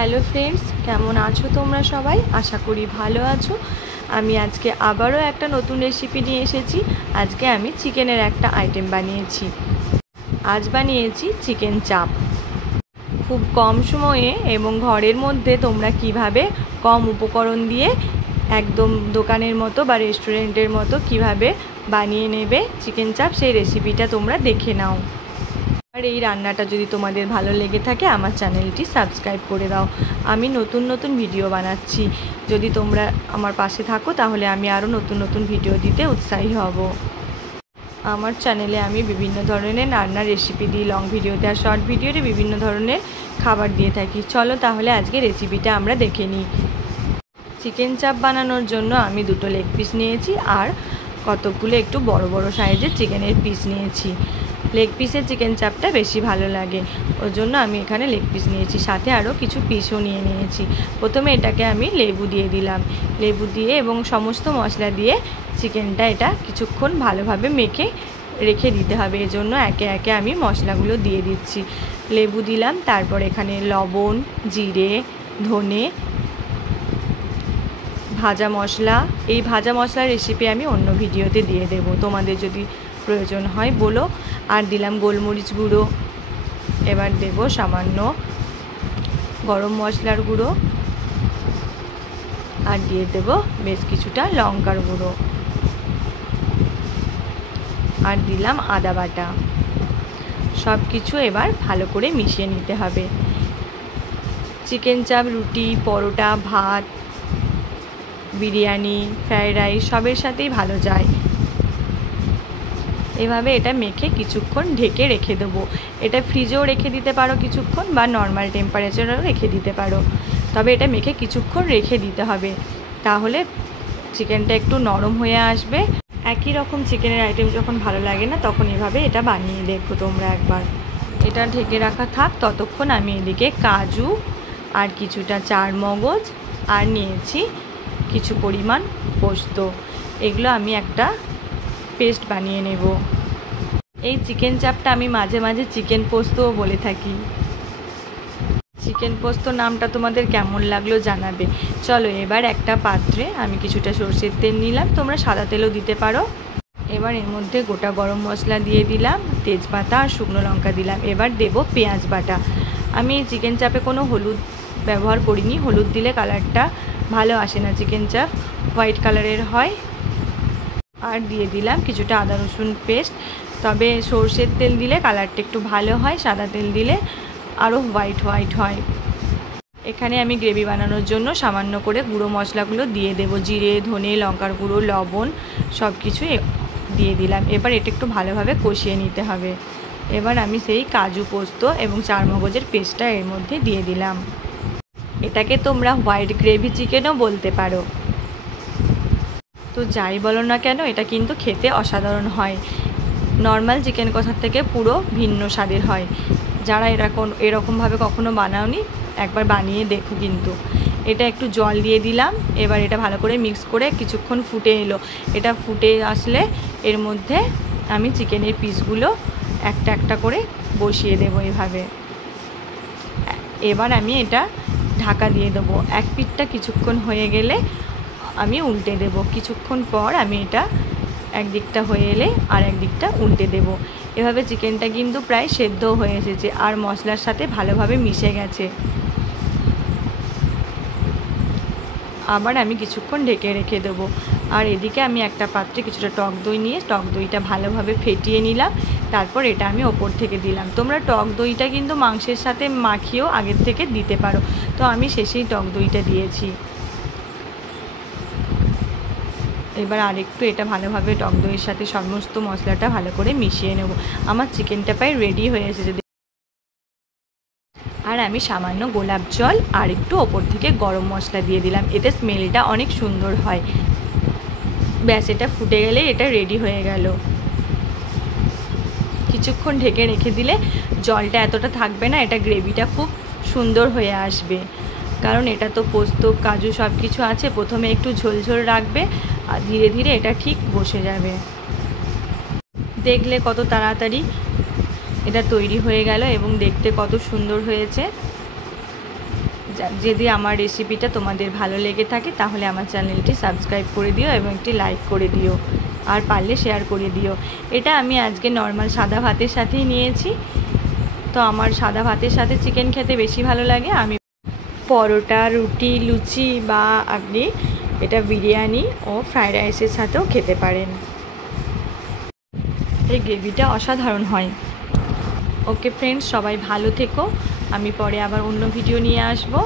Hello friends, কেমন আছো তোমরা সবাই? আশা করি ভালো আছো। আমি আজকে আবারও একটা নতুন রেসিপি নিয়ে এসেছি। আজকে আমি চিকেনের একটা আইটেম বানিয়েছি। আজ বানিয়েছি চিকেন চাপ। খুব কম সময়ে এবং ঘরের মধ্যে তোমরা কিভাবে কম উপকরণ দিয়ে একদম দোকানের মতো বা রেস্টুরেন্টের মতো কিভাবে বানিয়ে নেবে চিকেন চাপ, সেই রেসিপিটা তোমরা দেখে নাও। আর এই রান্নাটা যদি তোমাদের ভালো লেগে থাকে আমার চ্যানেলটি সাবস্ক্রাইব করে দাও। আমি নতুন নতুন ভিডিও বানাচ্ছি। যদি তোমরা আমার পাশে থাকো তাহলে আমি আরও নতুন নতুন ভিডিও দিতে উৎসাহী হব। আমার চ্যানেলে আমি বিভিন্ন ধরনের রান্নার রেসিপি দিই, লং ভিডিওতে আর শর্ট ভিডিওতে বিভিন্ন ধরনের খাবার দিয়ে থাকি। চলো তাহলে আজকে রেসিপিটা আমরা দেখে নিই। চিকেন চাপ বানানোর জন্য আমি দুটো লেগ পিস নিয়েছি আর কতকগুলো একটু বড় বড় সাইজের চিকেনের পিস নিয়েছি। লেগ পিসের চিকেন চাপটা বেশি ভালো লাগে, ওর জন্য আমি এখানে লেগ পিস নিয়েছি, সাথে আরও কিছু পিসও নিয়েছি। প্রথমে এটাকে আমি লেবু দিয়ে দিলাম। লেবু দিয়ে এবং সমস্ত মশলা দিয়ে চিকেনটা এটা কিছুক্ষণ ভালোভাবে মেখে রেখে দিতে হবে। এজন্য একে একে আমি মশলাগুলো দিয়ে দিচ্ছি। লেবু দিলাম, তারপর এখানে লবণ, জিরে, ধনে, ভাজা মশলা। এই ভাজা মশলার রেসিপি আমি অন্য ভিডিওতে দিয়ে দেব, তোমাদের যদি প্রয়োজন হয় বলো। আর দিলাম গোলমরিচ গুঁড়ো। এবার দেব সামান্য গরম মশলার গুঁড়ো আর দিয়ে দেব বেশ কিছুটা লঙ্কার গুঁড়ো আর দিলাম আদা বাটা। সব কিছু এবার ভালো করে মিশিয়ে নিতে হবে। চিকেন চাপ রুটি, পরোটা, ভাত, বিরিয়ানি, ফ্রাইড রাইস সবের সাথেই ভালো যায়। এভাবে এটা মেখে কিছুক্ষণ ঢেকে রেখে দেবো। এটা ফ্রিজেও রেখে দিতে পারো কিছুক্ষণ, বা নর্মাল টেম্পারেচারেও রেখে দিতে পারো। তবে এটা মেখে কিছুক্ষণ রেখে দিতে হবে, তাহলে চিকেনটা একটু নরম হয়ে আসবে। একই রকম চিকেনের আইটেম যখন ভালো লাগে না তখন এভাবে এটা বানিয়ে দেখো তোমরা একবার। এটা ঢেকে রাখা থাক, ততক্ষণ আমি এদিকে কাজু আর কিছুটা চারমগজ আর নিয়েছি কিছু পরিমাণ পোস্ত, এগুলো আমি একটা পেস্ট বানিয়ে নেব। এই চিকেন চাপটা আমি মাঝে মাঝে চিকেন পোস্তও বলে থাকি। চিকেন পোস্ত নামটা তোমাদের কেমন লাগলো জানাবে। চলো এবার একটা পাত্রে আমি কিছুটা সরষের তেল নিলাম, তোমরা সাদা তেলও দিতে পারো। এবার এর মধ্যে গোটা গরম মশলা দিয়ে দিলাম, তেজপাতা আর শুকনো লঙ্কা দিলাম। এবার দেব পেঁয়াজ বাটা। আমি চিকেন চাপে কোনো হলুদ ব্যবহার করিনি, হলুদ দিলে কালারটা ভালো আসে না, চিকেন চাপ হোয়াইট কালারের হয়। আর দিয়ে দিলাম কিছুটা আদা রসুন পেস্ট। তবে সরষের তেল দিলে কালারটা একটু ভালো হয়, সাদা তেল দিলে আরও হোয়াইট হয়। এখানে আমি গ্রেভি বানানোর জন্য সামান্য করে গুঁড়ো মশলাগুলো দিয়ে দেব। জিরে, ধনে, লঙ্কার গুঁড়ো, লবণ সব কিছু দিয়ে দিলাম। এবার এটা একটু ভালোভাবে কষিয়ে নিতে হবে। এবার আমি সেই কাজু, পোস্ত এবং চারমগজের পেস্টটা এর মধ্যে দিয়ে দিলাম। এটাকে তোমরা হোয়াইট গ্রেভি চিকেনও বলতে পারো। তো যাই বলো না কেন, এটা কিন্তু খেতে অসাধারণ হয়। নর্মাল চিকেন কষার থেকে পুরো ভিন্ন স্বাদের হয়। যারা এরকমভাবে কখনো বানাওনি একবার বানিয়ে দেখো কিন্তু। এটা একটু জল দিয়ে দিলাম। এবার এটা ভালো করে মিক্স করে কিছুক্ষণ ফুটে এলো। এটা ফুটে আসলে এর মধ্যে আমি চিকেনের পিসগুলো একটা একটা করে বসিয়ে দেবো এভাবে। এবার আমি এটা ঢাকা দিয়ে দেবো। এক পিঠটা কিছুক্ষণ হয়ে গেলে আমি উল্টে দেব। কিছুক্ষণ পর আমি এটা একদিকটা হয়ে এলে আর একদিকটা উল্টে দেব। এভাবে চিকেনটা কিন্তু প্রায় সেদ্ধ হয়ে এসেছে আর মশলার সাথে ভালোভাবে মিশে গেছে। আবার আমি কিছুক্ষণ ঢেকে রেখে দেবো। আর এদিকে আমি একটা পাত্রে কিছুটা টক দই নিয়ে টক দইটা ভালোভাবে ফেটিয়ে নিলাম। তারপর এটা আমি ওপর থেকে দিলাম। তোমরা টক দইটা কিন্তু মাংসের সাথে মাখিয়েও আগের থেকে দিতে পারো, তো আমি শেষেই টক দইটা দিয়েছি। এবার আরেকটু এটা ভালোভাবে টক দইয়ের সাথে সমস্ত মশলাটা ভালো করে মিশিয়ে নেব। আমার চিকেনটা প্রায় রেডি হয়ে এসেছে। আর আমি সামান্য গোলাপ জল আর একটু ওপর থেকে গরম মশলা দিয়ে দিলাম, এতে স্মেলটা অনেক সুন্দর হয়। ব্যাস, এটা ফুটে গেলে এটা রেডি হয়ে গেল। কিছুক্ষণ ঢেকে রেখে দিলে জলটা এতটা থাকবে না, এটা গ্রেভিটা খুব সুন্দর হয়ে আসবে। কারণ এটা তো পোস্ত, কাজু সব কিছু আছে। প্রথমে একটু ঝোলঝোল রাখবে আর ধীরে ধীরে এটা ঠিক বসে যাবে। দেখলে কত তাড়াতাড়ি এটা তৈরি হয়ে গেল এবং দেখতে কত সুন্দর হয়েছে। যদি আমার রেসিপিটা তোমাদের ভালো লেগে থাকে তাহলে আমার চ্যানেলটি সাবস্ক্রাইব করে দিও এবং একটি লাইক করে দিও, আর পারলে শেয়ার করে দিও। এটা আমি আজকে নর্মাল সাদা ভাতের সাথেই নিয়েছি। তো আমার সাদা ভাতের সাথে চিকেন খেতে বেশি ভালো লাগে। আমি পরোটা, রুটি, লুচি বা আপনি এটা বিরিয়ানি ও ফ্রাইড রাইসের সাথেও খেতে পারেন। এই গ্রেভিটা অসাধারণ হয়। ওকে ফ্রেন্ডস, সবাই ভালো থেকো। আমি পরে আবার অন্য ভিডিও নিয়ে আসবো।